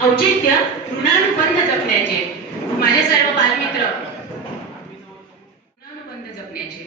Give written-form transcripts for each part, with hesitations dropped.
औचित्य ऋणानुबंध जपण्याचे माझे सर्व बालमित्र ऋणानुबंध जपण्याचे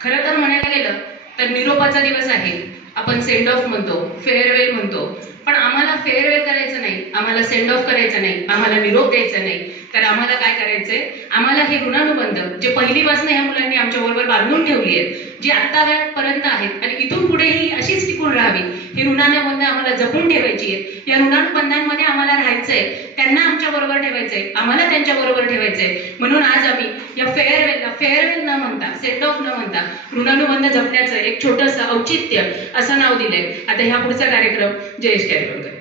खरं तर म्हणायला गेलं तर निरोपाचा दिवस आहे. आपण सेंड ऑफ म्हणतो, फेअरवेल म्हणतो, पण आम्हाला फेअरवेल करायचं नाही, आम्हाला सेंड ऑफ करायचं नाही, आम्हाला निरोप द्यायचा नाही. तर आम्हाला काय करायचंय, आम्हाला हे ऋणानुबंध जे पहिलीपासून ह्या मुलांनी आमच्या बरोबर बांधून ठेवली आहेत, जी आतापर्यंत आहेत आणि इथून पुढेही अशीच टिकून राहावी, ही ऋणानुबंध आम्हाला जपून ठेवायची आहेत. या ऋणानुबंधांमध्ये आम्हाला राहायचंय, त्यांना आमच्या बरोबर ठेवायचंय, आम्हाला त्यांच्या बरोबर ठेवायचंय. म्हणून आज आम्ही या फेअरवेल न म्हणता, सेंड ऑफ न म्हणता ऋणानुबंध जपण्याचं एक छोटंसं औचित्य असं नाव दिलंय. आता ह्या पुढचा कार्यक्रम जयेश कॅरी करेल.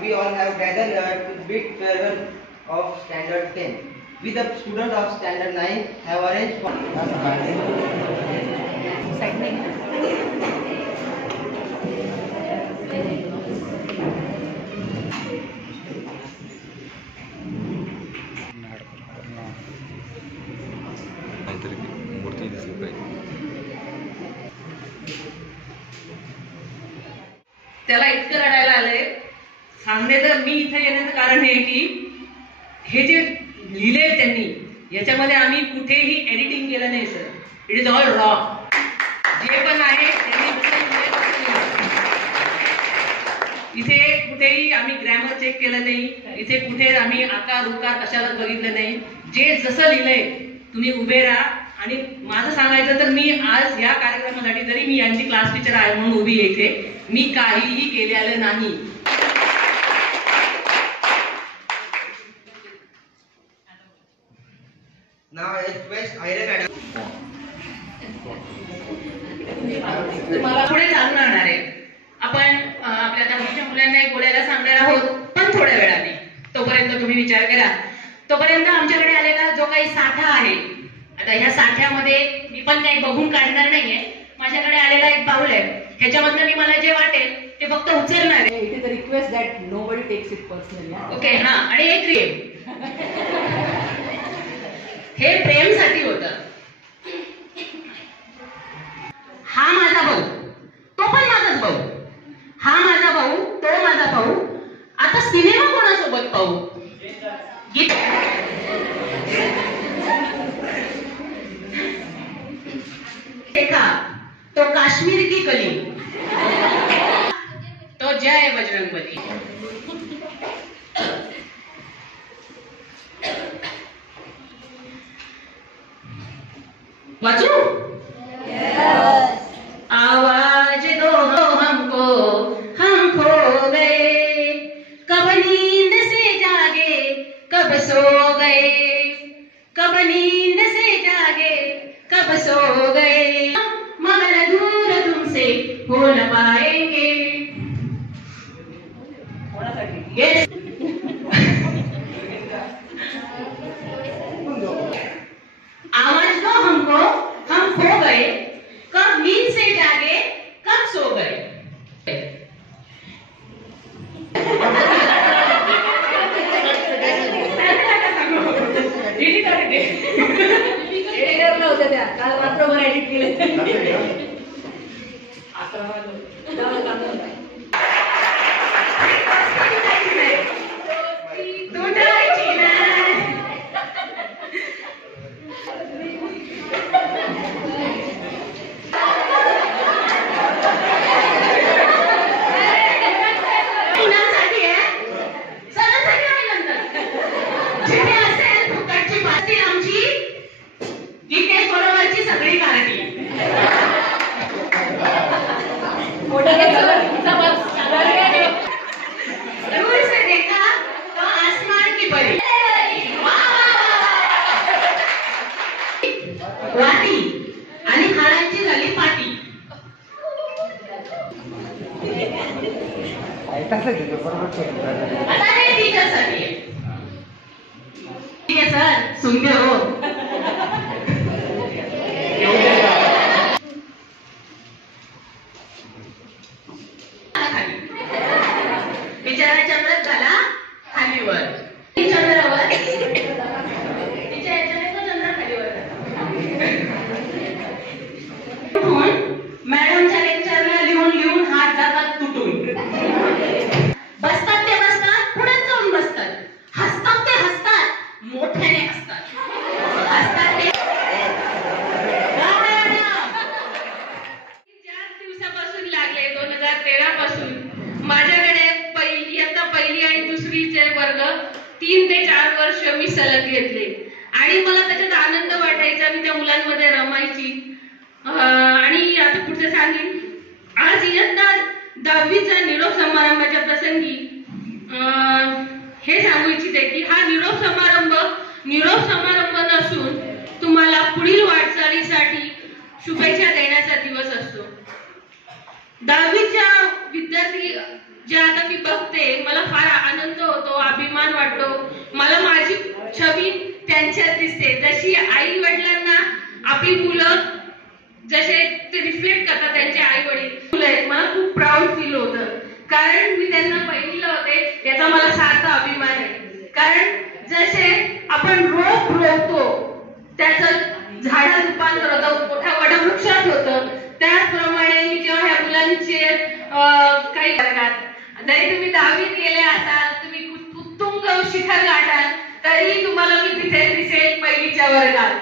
We all have gathered here to bid farewell of Standard 10. We the students of Standard 9 have arranged for त्याला इतकं रडायला आलंय सांगण्याचं. मी इथे येण्याचं कारण हे की हे जे लिहिले त्यांनी याच्यामध्ये आम्ही कुठेही एडिटिंग केलं नाही sir. It is all raw. जे पण आहे त्यांनी इथे कुठेही आम्ही ग्रॅमर चेक केलं नाही, इथे कुठे आम्ही आकार उकार कशालाच बघितलं नाही. जे जसं लिहिलंय तुम्ही उभे राहा. आणि माझं सांगायचं तर मी आज या कार्यक्रमासाठी जरी मी यांची क्लास टीचर आहे म्हणून उभी आहे इथे, मी काहीही केलेलं नाही. now I request Aira madam. तुम्हाला पुढे चालून राहणार आहे. आपण आपल्या 10वीच्या मुलांना एक बोलायला सांगणार आहोत, पण थोड्या वेळाने. तोपर्यंत तुम्ही विचार करा. तोपर्यंत आमच्याकडे आलेला जो काही साठा आहे, आता ह्या साठ्यामध्ये मी पण काही बघून काढणार नाहीये. माझ्याकडे आलेला एक बाउल आहे, ह्याच्यामधनं मी मला जे वाटेल ते फक्त उचलणार आहे. It is a request that nobody takes it personally. Okay, हा. आणि एक प्रेम, हे प्रेमसाठी होतं. हा माझा भाऊ, तो पण माझाच भाऊ. हा माझा भाऊ, तो माझा भाऊ. आता सिनेमा कोणासोबत पाहू? देखा तो काश्मीर की कली, तो जय बजरंगबली. वाचू? आवाज दो हमको, हम खो गए, कब नींद से जागे, कब सो गए, कब नींद से जागे, कब सो गए, मगर दूर तुमसे हो न पाएंगे. Yes. आवाज दो हमको, हम डिलीट आले एडिटर नव्हत्या त्या, काल रात्रभर एडिट केले. सगळी गारटी दूर से देखा तो आसमान की परी वाटी आणि हाडांची झाली पाटी. आता हे टीचरसाठी आहे. ठीक आहे सर, सुन हो. विचाराच्या व्रत झाला खालीवर चंद्रावर तिच्या याच्याने तो चंद्र खालीवर मॅडमच्या लेक्चरला लिहून हात जातात तुटून. बसतात ते बसतात, पुढे जाऊन बसतात. हसतात ते हसतात, मोठ्याने हसतात. हसतात ते 4 दिवसापासून लागले 2013 पासून माझ्याकडे पहिली आणि दुसरीचे वर्ग 3 ते 4 वर्ष मी सलग घेतले आणि मला त्याच्यात आनंद वाटायचा. मी त्या मुलांमध्ये रमायची. आणि आता पुढचं सांगेन. आज इयत्ता 10वीचा निरोप समारंभाच्या प्रसंगी हे सांगू इच्छिते की हा निरोप समारंभ नसून तुम्हाला पुढील वाटचालीसाठी शुभेच्छा देण्याचा दिवस असतो. 10वीच्या विद्यार्थी जे आता मी बघते, मला फार आनंद होतो, अभिमान वाटतो. मला माझी छबी त्यांच्यात दिसते. जशी आई वडिलांना आपली मुलं जसे ते रिफ्लेक्ट करतात त्यांचे आई वडील, मला खूप प्राऊड फील होतं. कारण मी त्यांना पहिलं होते याचा मला सार्थ अभिमान आहे. कारण जसे आपण रोप रोवतो त्याचं झाडात रूपांतर होतं, मोठ्या वटवृक्षात होतं, त्याचप्रमाणे मी जेव्हा ह्या मुलांचे काही करतात, जरी तुम्ही 10वीत गेले असाल, तुम्ही उत्तुंग शिखर गाठाल, तरी तुम्हाला मी तिथे दिसेल पहिलीच्या वर्गात.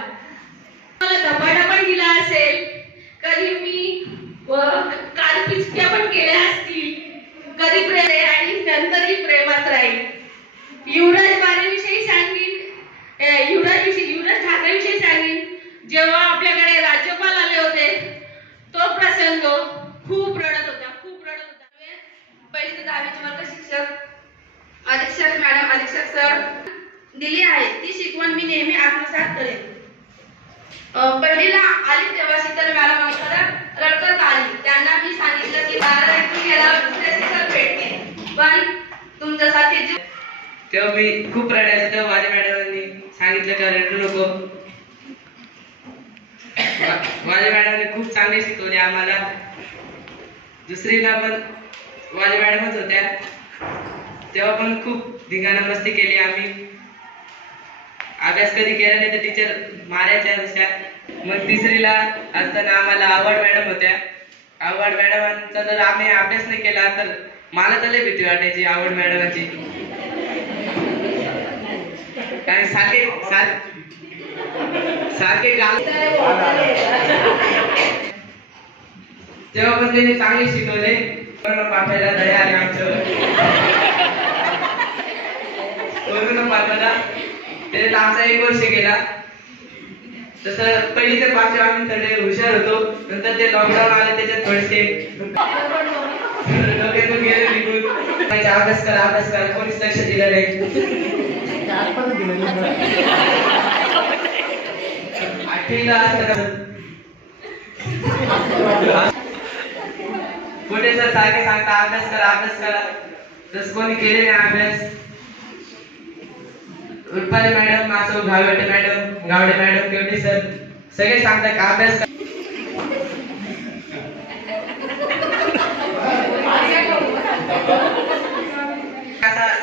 मला धपाटा पण दिला असेल, कधी मी कालपिचक्या पण केल्या असतील, कधी प्रेम आणि नंतरही प्रेमात राहील. युवराज बारेविषयी सांगेन, युवराज ठाकरेविषयी सांगेन. जेव्हा आपल्याकडे राज्यपाल आले होते तो प्रसंग खूप रडत होता. पहिली ते 10वीचे वर्ग शिक्षक अधीक्षक मॅडम, अधीक्षक सर दिली आहे ती शिकवण मी नेहमी आत्मसात करेन. पहिलीला आली तेव्हा शीतल मॅडम रडत आली. त्यांना मी सांगितलं की 12 एप्रिल गेल्यावर दुसरे शिक्षक भेटते, पण तुमच्यासाठी तेव्हा मी खूप रडायचो. तेव्हा माझ्या मॅडमांनी सांगितलं का रडू नको. माझ्या मॅडमने खूप चांगले शिकवले आम्हाला. दुसरीला पण माझ्या मॅडमच होत्या, तेव्हा पण खूप धिंगाणा मस्ती केली आम्ही. अभ्यास कधी केला नाही तर टीचर मारायच्या तशा. मग तिसरीला असताना आम्हाला आवड मॅडम होत्या. आवड मॅडमांचा जर आम्ही अभ्यास नाही केला तर मला तर लय भीती वाटायची आवड मॅडमांची. कारण सारखे गाल तेव्हा पण त्यांनी चांगले शिकवले. पाठवायला दया आली आमच्यावर. कोरोना पाठवायला त्याच्यात आमचा 1 वर्ष गेला. तसं पहिली ते 5वी आम्ही थोडे हुशार होतो. नंतर ते लॉकडाऊन आले त्याच्यात थोडेसे डोक्यातून गेले निघून. अभ्यास करा कोणीच लक्ष दिलं नाही. 8वीला कुठे सर सारखे सांगता अभ्यास करा तसं कोणी केले नाही अभ्यास. उत्पादे मॅडम असो, गावडे मॅडम केवढे सर सगळे सांगतात का अभ्यास करा.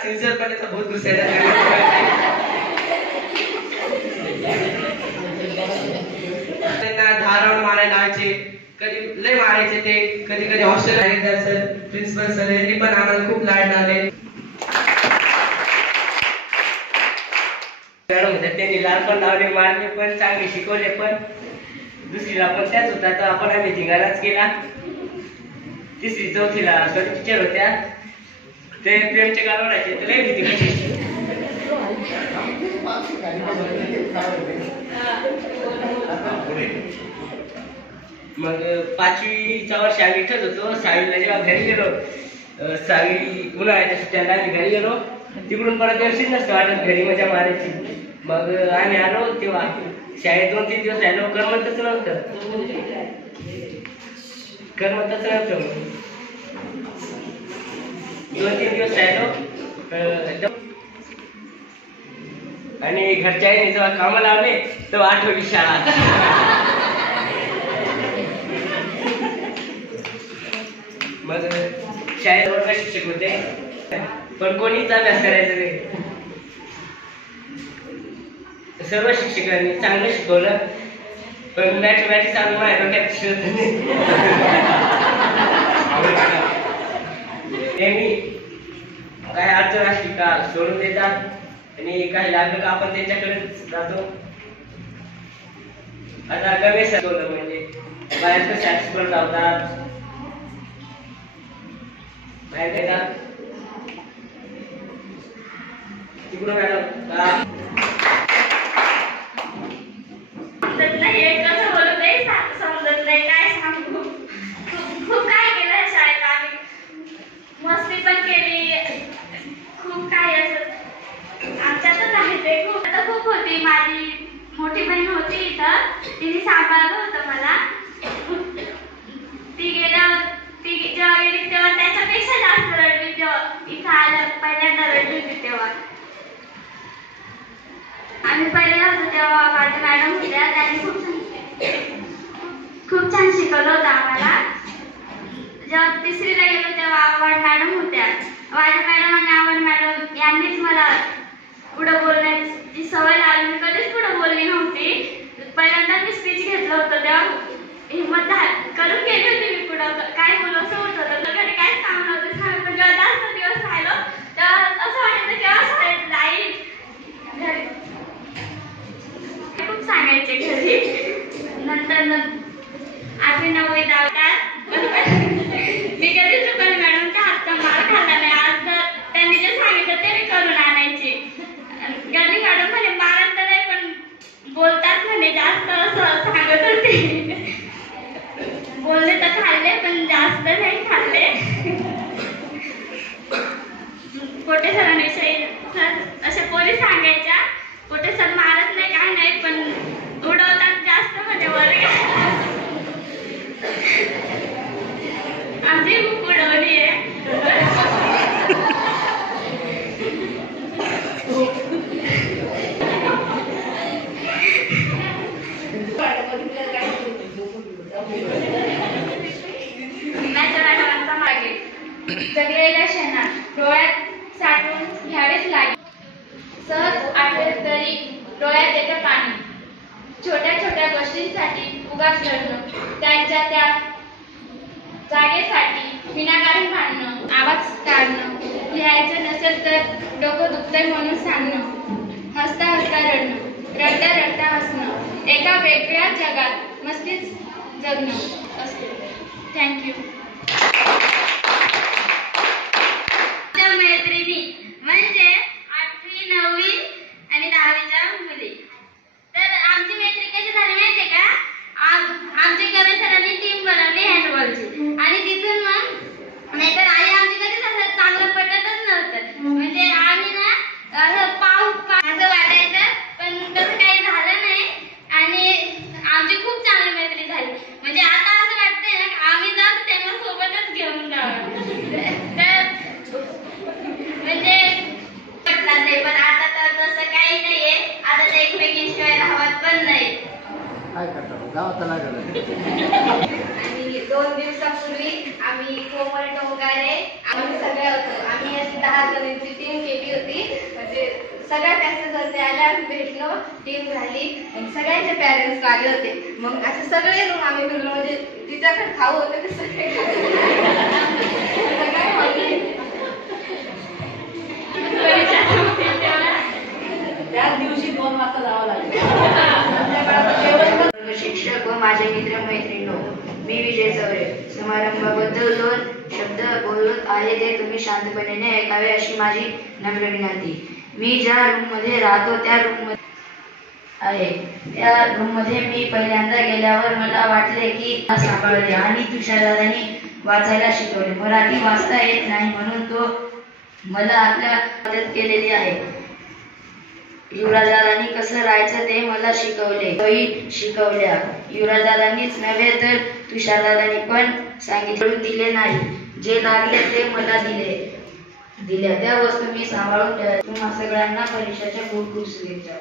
सिन्सिअरपणेचा बहुत गुस्सा मारायचे, कधी लय मारायचे ते, कधी कधी हॉस्टेल सर प्रिन्सिपल सर यांनी पण आम्हाला खूप लाड लावले. मॅडम होत्या त्यांनी लाड पण लावले, मारले पण, चांगले शिकवले पण. दुसरीला पण त्याच होता तर आपण आम्ही धिंगाणाच केला. तिसरी चौथीला टीचर होत्या ते प्रेमचे गालवडायचे तर लय भीती कशी. मग 5वीचा वर्ष आम्ही इथंच होतो. 6वीला जेव्हा घरी गेलो, 6वी उन्हाळ्याच्या सुट्ट्या लागली, घरी गेलो. तिकडून परत वर्षीच नसतं वाटत घरी मजा मारायची. मग आम्ही आलो तेव्हा शाळेत 2-3 दिवस राहिलो, करमतच नव्हतं. 2-3 दिवस राहिलो आणि घरच्या आईने जेव्हा कामाला आले तेव्हा आठवली शाळा. मग शाळेत वर्ग शिक्षक होते पण कोणीच अभ्यास करायचा नाही. सर्व शिक्षकांनी चांगलं शिकवलं पण मॅथमॅटिक्स आम्ही माझ्या डोक्यात शिकत नाही. नेहमी काय अडचण असली का सोडून देतात आणि काही लागलं का आपण त्यांच्याकडेच जातो. आता गणेश म्हणजे बाहेर सॅटिस्फाईड लावतात, बाहेर देतात तिकडून मॅडम हे कसं बोलू नाही समजत नाही, काय सांगू. खूप काय केलं शाळेत आम्ही, मस्ती पण केली, खूप काय असं आमच्यातच आहे ते. खूप आता खूप होती. माझी मोठी बहीण होती इथं, तिने सांभाळलं होतं मला. ती जेव्हा गेली तेव्हा त्याच्यापेक्षा जास्त रडली. जेव्हा इथं आलं पहिल्यांदा रडली होती तेव्हा. आम्ही पहिला होतो तेव्हा माझ्या मॅडम होत्या, त्यांनी खूप छान शिकवलं होतं आम्हाला. जेव्हा 3रीला गेलो तेव्हा आवड मॅडम होत्या. माझ्या मॅडम आणि आवड मॅडम यांनीच मला पुढं बोलण्याची सवय लागली. मी कधीच पुढं बोलली नव्हती. पहिल्यांदा मी स्पीच घेतलं होतं तेव्हा हिंमत करून गेली होती मी पुढं. काय बोलू असं होत होतं, घरी काहीच काम नव्हतं. पण जेव्हा जास्त दिवस राहिलो तेव्हा असं वाटायचं केव्हा शाळेत जाईल. घरी खूप सांगायचे घरी. नंतर 8वी 9वी 10वी मी कधी चुकली मॅडमच्या हातचा मार खाल्ला नाही. आज जर त्यांनी जे सांगितलं ते मी करून आणायचे. गणी मॅडम म्हणे मारत तर नाही पण बोलतात म्हणे जास्त, असं सांगत होते. बोलले तर खाल्ले पण जास्त नाही खाल्ले. कोटे सरांविषयी अशा पोरी सांगायच्या, कोटे सर मारत नाही काय नाही पण उडवतात जास्त म्हणजे वर्ग. आमची खूप उडवली आहे. मॅडमांचा मागे जगलेल्या क्षणात डोळ्यात साठवून घ्यावेच लागेल. सहज आठवत तरी डोळ्यात येतं पाणी. छोट्या छोट्या गोष्टींसाठी उगाच रडणं, त्यांच्या त्या जागेसाठी विनाकारण भांडणं, आवाज काढणं, लिहायचं नसेल तर डोकं दुखतंय म्हणून सांगणं, हसता हसता रडणं, रडता रडता हसणं, एका वेगळ्या जगात मस्तीच जगणं असते. थँक्यू. मैत्रिणी म्हणजे 8वी 9वी आणि 10वीच्या मुली. तर आमची मैत्री कशी झाली माहितीये का, आमच्या गवे सरांनी टीम बनवली हँडबॉलची आणि तिथून मग नाहीतर आई आमची कधीच असं चांगलं पटतच नव्हतं. म्हणजे आम्ही ना पाव असं वाटायचं पण तसं काही झालं नाही आणि आमची खूप चांगली मैत्री झाली. म्हणजे आता असं वाटतंय ना आम्ही जाऊ तेव्हा सोबतच घेऊन जावं. तर म्हणजे पटलं नाही पण आता तर तसं काही नाहीये. आता तर एकमेकींशिवाय राहत पण नाही. आणि 2 दिवसापूर्वी आम्ही कोमल टोंगारे आम्ही सगळे होतो. आम्ही अशी 10 जणांची टीम केली होती. म्हणजे सगळ्या पॅसेंजर होते आल्या भेटलो टीम झाली सगळ्यांचे पॅरेंट्स आले होते मग असे सगळे रूम आम्ही फिरलो म्हणजे तिच्याकडे खाऊ होते ते सगळे सगळे म्हणले त्याच दिवशी 2 वाजता जावं लागलं. शिक्षक व माझे मित्र मैत्रिणी मी विजय चौरे समारंभाबद्दल 2 शब्द बोलत आहे ते तुम्ही शांतपणे ऐकावे अशी माझी नम्र विनंती. मी ज्या रूम मध्ये राहतो त्या रूम मध्ये आहे त्या रूम मध्ये मी पहिल्यांदा गेल्यावर मला वाटले की सांभाळले आणि तुषारदादांनी वाचायला शिकवले. मराठी वाचता येत नाही म्हणून तो मला आपल्या मदत केलेली आहे. युवराजदादांनी कसं राहायचं ते मला शिकवल्या. युवराजदादांनीच नव्हे तर तुषारदादांनी पण सांगितलं दिले नाही. जे लागले ते मला दिल्या त्या वस्तू मी सांभाळून ठेवल्या. तुम्हा सगळ्यांना परीक्षेच्या खूप खूप शुभेच्छा.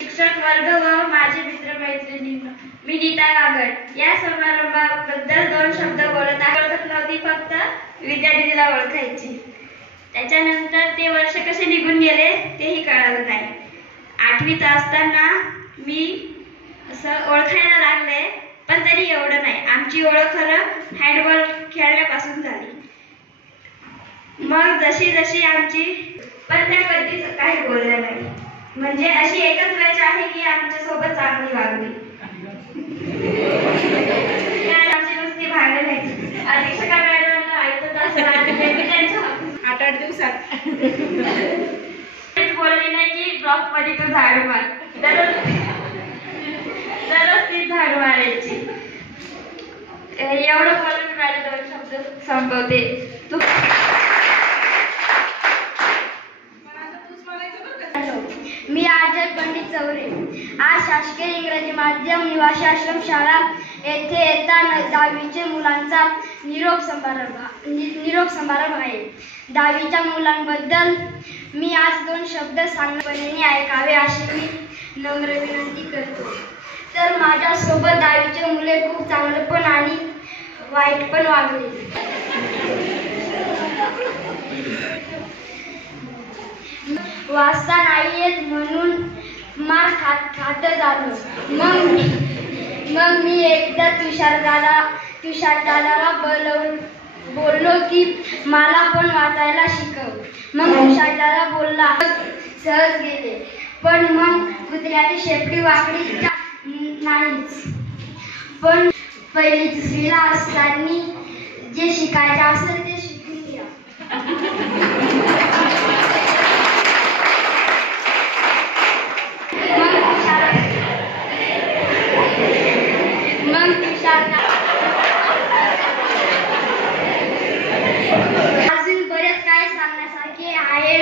शिक्षक वर्ग व माझे मित्र मैत्रिणी मी नीता गागड या समारंभाबद्दल 2 शब्द बोलत आहे. ओळखत नव्हती फक्त विद्यार्थीला ओळखायची. त्याच्यानंतर ते वर्ष कसे निघून गेले तेही कळालं नाही. 8वीत असताना मी असं ओळखायला लागले पण तरी एवढं नाही. आमची ओळख खरं हँडबॉल खेळण्यापासून झाली. मग जशी जशी आमची पण त्या कधीच काही बोलल्या नाही. म्हणजे अशी एकच वेळ आहे की आमच्या सोबत चांगली वागली. आमची नुसती भांडण नाही. अधीक्षका मॅडमला ऐकत असताना 8-8 दिवसात बोलली नाही की ब्लॉक मध्ये तू झाडू मार. दररोज ती झाडू मारायची. एवढं बोलून माझे 2 शब्द संपवते. मी आजल पंडित चौरे आज शासकीय इंग्रजी माध्यम निवासी आश्रम शाळा येथे येता 10वीच्या मुलांचा निरोप समारंभ आहे. 10वीच्या मुलांबद्दल मी आज 2 शब्द सांगपणे ऐकावे अशी मी नम्र विनंती करतो. तर माझ्या सोबत 10वीचे मुले खूप चांगले पण आणि वाईट पण वागले. वाचता नाही येत म्हणून मार खात झालो. मग मी एकदा तुषारदादाला बोललो की मला पण वाचायला शिकव. मग तुषारदादा बोलला सहज गेले. पण मग कुत्र्याची शेपटी वाकडी नाहीच. पण 1ली 2रीला असताना जे शिकायचे असेल ते शिकून घ्या. अजून बरेच काय सांगण्यासारखे आहे.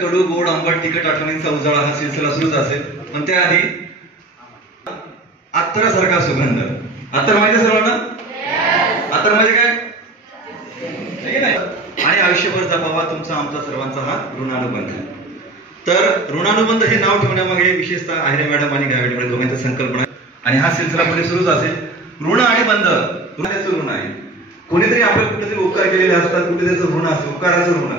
कडू गोड आंबट तिखट आठवणींचा उजाळा हा सिलसिला सुरूच असेल. पण त्याआधी अत्तरासारखा सुगंध. अत्तर माहिती सर्वांना? अत्तर म्हणजे काय? आणि आयुष्यभर जपावा तुमचा आमचा सर्वांचा हा ऋणानुबंध. तर ऋणानुबंध हे नाव ठेवण्यामागे विशेषतः आहेरे मॅडम आणि गायडे मॅडम दोघांची संकल्पना आणि हा सिलसिला पुढे सुरूच असेल. ऋण आणि बंध ऋणाचं ऋण आहे. कोणीतरी आपल्याला कुठेतरी उपकार केलेले असतात. कुठे त्याचं ऋण असतं उपकाराचं ऋण.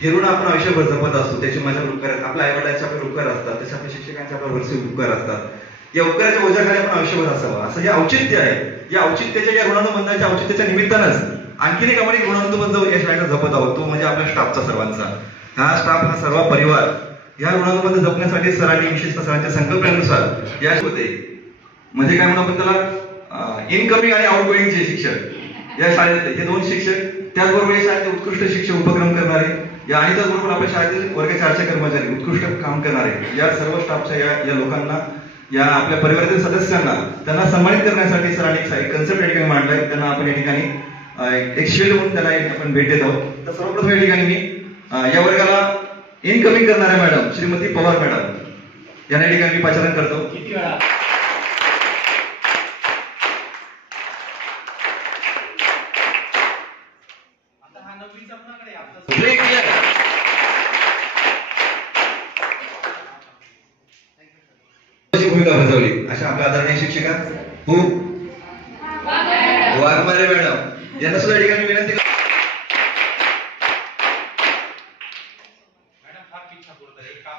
हे ऋण आपण आयुष्यभर जपत असतो. त्याचे माझ्यावर उपकार आपल्या आईवडिलांचे आपले उपकार असतात. तसे आपल्या शिक्षकांचे आपल्या वरचे उपकार असतात. या उपकाराच्या ओझ्याखाली आपण आयुष्यभर असावं असं हे औचित्य आहे. या औचित्याच्या या ऋणानुबंधाच्या औचित्याच्या निमित्तानंच आणखीन एक आपण ऋणानुबंध या शाळेला जपत आहोत. तो म्हणजे आपल्या स्टाफचा सर्वांचा. हा स्टाफ हा सर्व परिवार या ऋणानुबंध जपण्यासाठी सरांनी विशेषतः सरांच्या संकल्पनेनुसार या होते. म्हणजे काय म्हणून आपण त्याला इनकमिंग आणि आउटगोईंगचे शिक्षक या शाळेत हे 2 शिक्षक त्याचबरोबर या शाळेचे उत्कृष्ट शिक्षक उपक्रम करणारे या आणि त्याचबरोबर आपल्या शाळेतील वर्ग 4चे कर्मचारी उत्कृष्ट काम करणारे या सर्व स्टाफच्या या लोकांना या आपल्या परिवारातील सदस्यांना त्यांना सन्मानित करण्यासाठी सरांनी एक कन्सेप्ट या ठिकाणी मांडलाय. त्यांना आपण या ठिकाणी एक शील्ड म्हणून त्याला आपण भेट देत आहोत. तर सर्वप्रथम या ठिकाणी मी या वर्गाला इनकमिंग करणाऱ्या मॅडम श्रीमती पवार मॅडम यांना ठिकाणी मी पाचारण करतो. किती वेळा भूमिका बजावली अशा आपल्या आदरणीय शिक्षिका वाघमारे मॅडम यांना सुद्धा ठिकाणी विनंती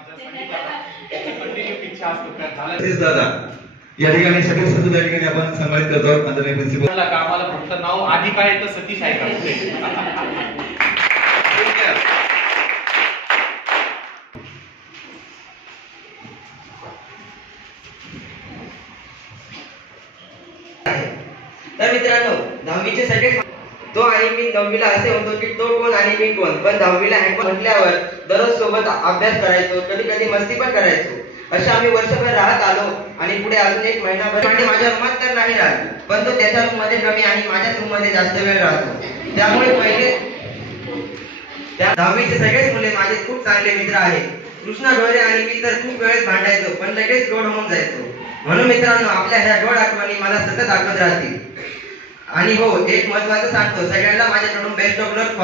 माझ्या संगीताला कंटिन्यू इच्छा असतो त्या झालं. तेच दादा या ठिकाणी सगळे संत या ठिकाणी आपण संभाळित करतो आहोत. आदरणीय प्रिन्सिपल आम्हाला फक्त नाव आधी काय तर सतीश आहे का? तर मित्रांनो 10वीचे सगळे तो आणि मी 9वीला असे म्हणतो की तो कोण आणि मी कोण, पण 10वीला म्हटल्यावर दररोज सोबत अभ्यास करायचो, कधी कधी मस्ती पण करायचो. अशा आम्ही वर्षभर राहत आलो आणि पुढे अजून एक महिनाभर म्हणजे माझ्या रूमात तर नाही राहत, पण तो त्याच्या रूम मध्ये कमी आणि माझ्याच रूम मध्ये जास्त वेळ राहतो. त्यामुळे पहिले त्या 10वीचे सगळेच मुले माझे खूप चांगले मित्र आहेत. कृष्णा डोळे आणि मी तर खूप वेळेस भांडायचो, पण लगेच गोड होऊन जायचो. म्हणून मित्रांनो आपल्या ह्या गोड आठवणी मला सतत आठवत राहतील. आणि हो, एक महत्त्वाचं सांगतो सगळ्यांना माझ्याकडून बेस्ट ऑफ लक.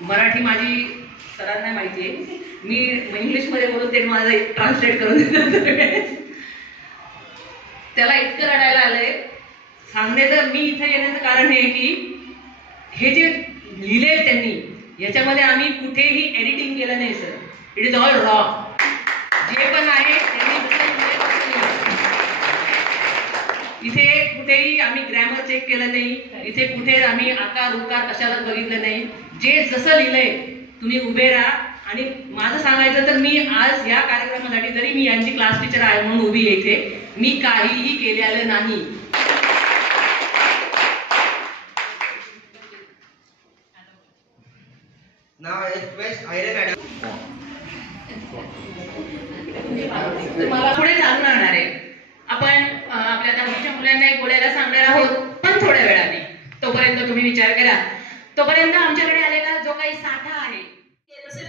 मराठी माझी सरांना माहिती आहे, मी इंग्लिश मध्ये बोलून ते माझं ट्रान्सलेट करून देतात. त्याला इतकं रडायला आलंय सांगण्याचं. मी इथे येण्याचं कारण हे की हे जे लिहिले त्यांनी याच्यामध्ये आम्ही कुठेही एडिटिंग केलं नाही sir. It is all raw. जे पण आहे इथे कुठेही आम्ही ग्रॅमर चेक केलं नाही, इथे कुठे आम्ही आकार उकार कशालाच बघितलं नाही. जे जसं लिहिलंय तुम्ही उभे राहा. आणि माझं सांगायचं तर मी आज या कार्यक्रमासाठी जरी मी यांची क्लास टीचर आहे म्हणून उभी आहे इथे, मी काहीही केलेलं नाही. मला पुढे चालू राहणार आहे. आपण आपल्या 10वीच्या मुलांना बोलायला सांगणार आहोत, पण थोड्या वेळाने. तोपर्यंत तुम्ही विचार करा. तोपर्यंत आमच्याकडे आलेला जो काही साठा आहे,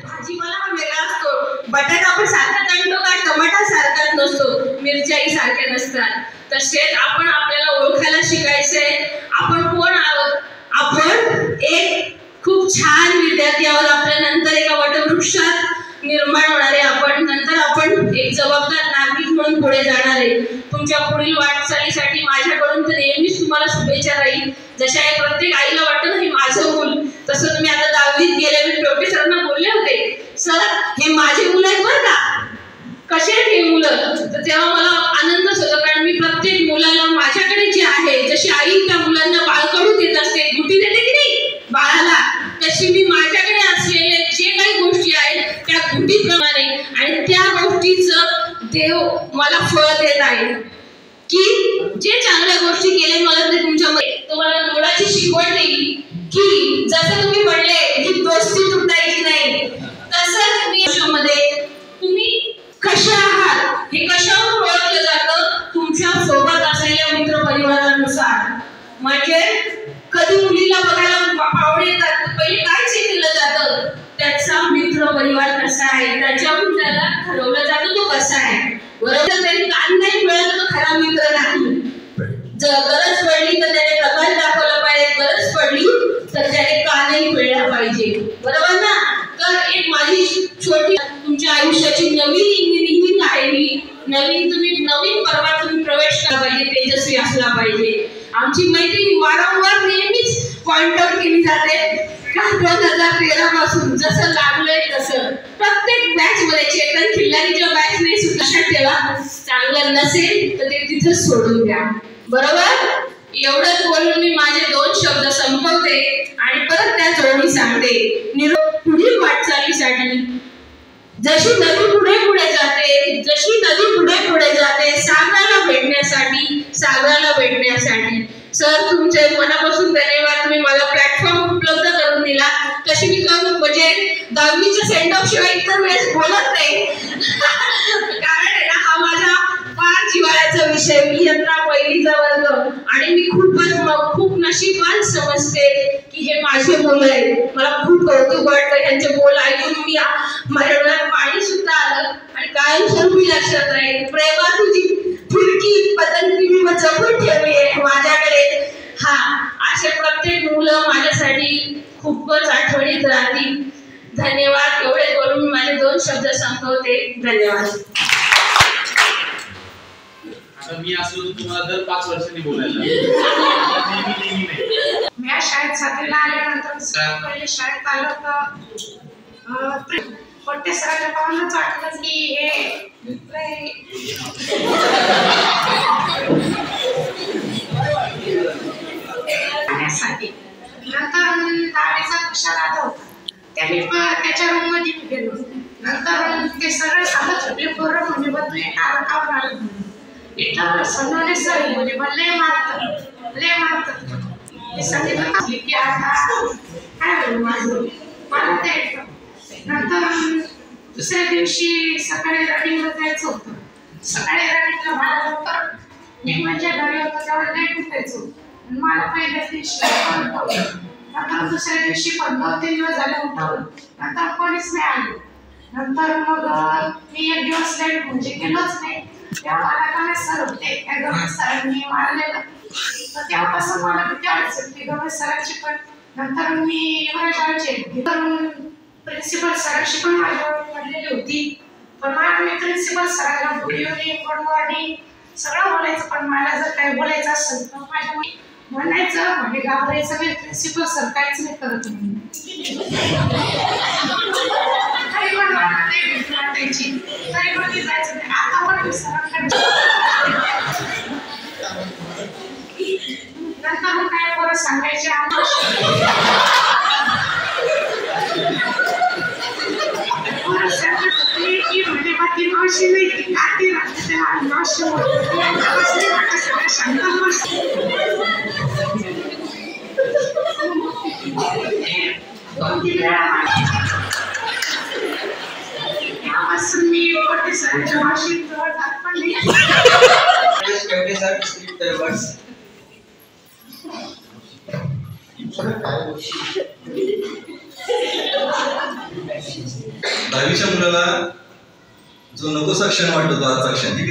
भाजीपाला हा वेगळा असतो. बटाटा आपण सारखा काढतो का टमाटा सारखाच नसतो, मिरच्याही सारख्या नसतात. तसेच आपण आपल्याला ओळखायला शिकायचंय आपण कोण आहोत. आपण एक खूप छान विद्यार्थी आहोत. आपल्या नंतर एका वटवृक्षात निर्माण होणारे आपण, नंतर आपण एक जबाबदार नागरिक म्हणून पुढे जाणार आहे. तुमच्या पुढील वाटचालीसाठी माझ्याकडून तर नेहमीच तुम्हाला शुभेच्छा राहील. जशा हे प्रत्येक आईला वाटतं हे माझं मूल, तसं तुम्ही आता 10वीत गेले. मी टोटे सरांना बोलले होते, सर हे माझे मुलं आहेत बरं का, कसे आहेत हे मुलं. तर तेव्हा मला आनंदच होतो, कारण मी प्रत्येक मुलाला माझ्याकडे जे आहे, जशी आई त्या मुलांना बाळकडू देत असते, गुटी देते की नाही बाळाला, तशी मी माझ्याकडे असलेले जे काही गोष्टी आहेत त्या गुटीप्रमाणे आणि त्या गोष्टीचं देव मला फळ देत आहे. की जे चांगल्या गोष्टी केले मला ते तुमच्यामध्ये तुम्हाला गोडाची शिकवण दिली. की जसं तुम्ही म्हणले ही दोस्ती तुटायची नाही, तसंच मी आयुष्यामध्ये तुम्ही कशा आहात हे कशावर ओळखलं जातं, तुमच्या सोबत असलेल्या मित्रपरिवारानुसार. म्हणजे कधी मुलीला बघायला पाहुणे येतात, पहिले काय चेक केलं जातं, त्याचा मित्रपरिवार कसा आहे, त्याच्यावरून त्याला ठरवलं जातं तो कसा आहे. बरोबर. तरी कान नाही मिळालं तर खरा मित्र नाही. जर गरज पडली तर त्याने प्रकाश दाखवला पाहिजे, गरज पडली तर त्याने कानही मिळला पाहिजे. बरोबर ना. तर एक माझी छोटी तुमच्या आयुष्याची नवीन इंजिनिअरिंग आहे. ही नवीन पर्वात तुम्ही प्रवेश केला पाहिजे, तेजस्वी असला पाहिजे. आमची मैत्री वारंवार नेहमीच पॉइंट आउट केली जाते. 2013 पासून जसं लागलंय तसं प्रत्येक बॅच मध्ये चेतन खिल्लारीच्या बॅच नाही सुद्धा ठेवा. चांगलं नसेल तर ते तिथं सोडून द्या. बरोबर. एवढंच बोलून मी माझे 2 शब्द संपवते आणि परत त्या जोडी सांगते. पुढील वाटचालीसाठी जशी नदी पुढे पुढे जाते, जशी नदी पुढे पुढे जाते, सागराला भेटण्यासाठी. सर तुमचे मनापासून धन्यवाद. तुम्ही मला प्लॅटफॉर्म उपलब्ध करून दिला. तशी मी म्हणजे 10वीच्या सेंड ऑफ शिवाय इतर वेळेस बोलत नाही. कारण आहे ना हा माझा फार जिव्हाळ्याचा विषय. मी यंदा 1लीचा वर्ग आणि मी खूप नशीबवान समजते की हे माझे मुलं आहेत. मला खूप कौतुक वाटतं यांचे बोल ऐकून. मी माझ्या डोळ्यात पाणी सुद्धा आलं आणि कायमस्वरूपी लक्षात राहील. प्रेमा तुझी फिरकी पतंगी मी जपून ठेवली आहे माझ्याकडे. हा असे प्रत्येक मुलं माझ्यासाठी खूपच आठवणीत राहतील. धन्यवाद. एवढे बोलून मी माझे 2 शब्द संपवते. धन्यवाद. आता मी असलो तर तुम्हाला दर 5 वर्षांनी बोलायला नेहमी नाही. मी शाळेत 7वीला आल्यानंतर पहिले शाळेत आलो तर कोणत्या सरांच्या पाहूनच वाटलं की हे नंतर 10वीचा विषय आला होता त्याने त्याच्या रूम मध्ये गेलो. नंतर ते सगळे सांगत होते पोरं म्हणजे बदलू कावर आलं इथं सनवणे सर म्हणजे लय मारतात ते सांगितलं की आता काय होईल माझं मला ते. नंतर दुसऱ्या दिवशी सकाळी रनिंगला जायचं होतं. सकाळी रनिंगला मला लवकर मी माझ्या घरी होतो तेव्हा लेट उठायचो. मला पहिल्याच दिवशी नंतर दुसऱ्या दिवशी 15 दिवस झाले उठवलं. नंतर कोणीच नाही आले. नंतर मग मी एक दिवस लेट म्हणजे गेलोच नाही. तेव्हा मला गणेश सर होते त्या गणेश सरांनी मारलेलं तर तेव्हापासून मला भीती वाटते गणेश सरांची. पण नंतर मी शाळेचे प्रिन्सिपल सरांशी पण माझ्यावर पडलेली होती. पण मी प्रिन्सिपल सरांना पडू आणि सगळं बोलायचं. पण मला जर काही बोलायचं असेल तर माझ्या म्हणायचं म्हणजे घाबरायचं नाही. प्रिन्सिपल सर काहीच नाही करत तरी पण मला ते भीती वाटायची. तरी पण मी जायचं नाही. आता पण मी सरांकडे नंतर मग काय बरं सांगायचे की म्हणजे बाकी मावशी नाही ती काठी राहते तेव्हा मावशी मी मोठे सरांच्या मावशी जवळ जात पण नाही. दहावीच्या मुलाला जो नकोसा क्षण वाटतो तो आजचा क्षण ठीक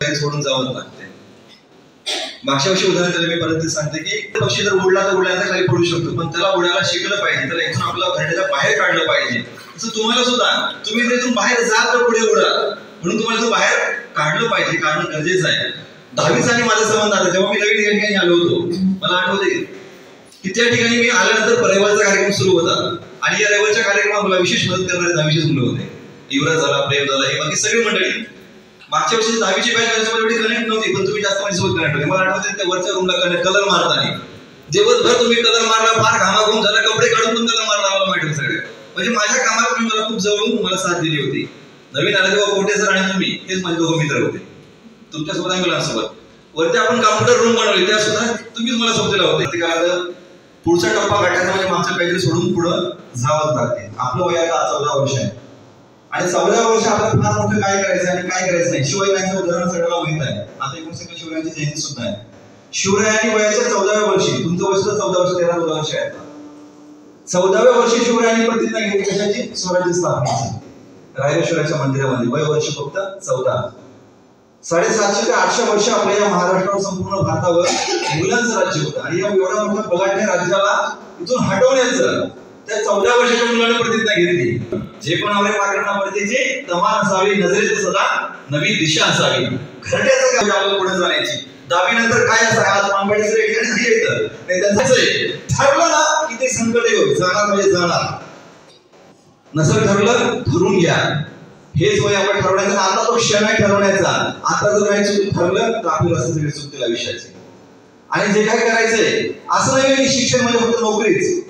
आहे सोडून जावं लागते. मागच्या वर्षी उदाहरण त्याला मी परत सांगते की पक्षी जर उडला तर उडायला खाली पडू शकतो पण त्याला उडायला शिकलं पाहिजे. त्याला इथून आपल्या घराच्या बाहेर काढलं पाहिजे. तसं तुम्हाला सुद्धा तुम्ही जर इथून बाहेर जाल तर पुढे उडा म्हणून तुम्हाला इथून बाहेर काढलं पाहिजे. काढणं गरजेचं आहे. 10वीचा आणि माझा संबंध आता जेव्हा मी नवीन या ठिकाणी आलो होतो मला आठवते की त्या ठिकाणी मी आल्यानंतर रविवारचा कार्यक्रम सुरू होता आणि या रविवारच्या कार्यक्रमात मला विशेष मदत करणारे 10वीचेच मुलं होते. युवराज झाला, प्रेम झाला, हे बाकी सगळी मंडळी. मागच्या वर्षी 10वीची बॅच माझ्यासोबत एवढी कनेक्ट नव्हती पण तुम्ही जास्त माझ्यासोबत कनेक्ट होते. मला आठवते त्या वरच्या रूमला कलर मारताना दिवसभर तुम्ही कलर मारला फार घामाघूम झाला कपडे काढून पण कलर मारला मला माहिती सगळे. म्हणजे माझ्या कामात तुम्ही मला खूप जवळून मला साथ दिली होती. नवीन आले तेव्हा कोटे सर आणि तुम्ही हेच माझे दोघं मित्र होते. तुमच्यासोबत आणि मुलांसोबत वरती आपण कॉम्प्युटर रूम बनवली त्या सुद्धा तुम्हीच मला सोबतीला होते. पुढचा टप्पा गाठायचा म्हणजे मागचं काहीतरी सोडून पुढं जावंच लागते. आपलं वय आता 14 वर्ष आहे आणि 14 वर्ष आपल्याला फार मोठं काय करायचं आणि काय करायचं नाही. शिवरायांचं उदाहरण सगळ्याला माहित आहे. आता 29 शिवरायांची जयंती सुद्धा आहे. शिवरायांनी वयाच्या 14व्या वर्षी तुमचं वय 14 वर्ष 13-14 वर्ष आहे. 14व्या वर्षी शिवरायांनी प्रतिज्ञा घेतली कशाची? स्वराज्य स्थापनेची. रायरेश्वराच्या मंदिरामध्ये वय वर्ष फक्त 14. 750 ते 800 वर्ष आपल्या या महाराष्ट्रावर संपूर्ण भारतावर मुलांचं राज्य होतं आणि या एवढ्या मोठ्या बलाढ्य राज्याला इथून हटवण्याचं त्या 14 वर्षाच्या मुलाने प्रतिज्ञा घेतली. जे पण आवरे पाकरणा परतीची तमान असावी नजरेत सदा नवी दिशा असावी. घरट्याचं काम आपल्याला पुढे जाण्याची. 10वी नंतर काय असं आज आंबेडकर रेडिओ येतं नाही त्यांचं ठरलं ना की ते संकट येऊ जाणार म्हणजे जाणार. नसेल ठरलं ठरून घ्या. हेच वय आपण ठरवण्याचं. आता तो क्षण आहे ठरवण्याचा. आता जर काही चूक ठरलं तर आपली रस्ते सगळे चुकतील आयुष्याचे. आणि जे काही करायचंय असं नाही की शिक्षण म्हणजे फक्त नोकरीच.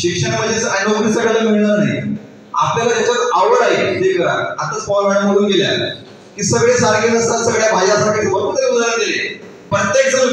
शिक्षण म्हणजे नोकरी सगळ्याला मिळणार नाही. आपल्याला ज्याच्यात आवड आहे ते करा. आताच पॉल मॅडम बोलून गेल्या की सगळे सारखे नसतात सगळ्या भाज्या सारखे. भरपूर उदाहरण दिले. प्रत्येक जण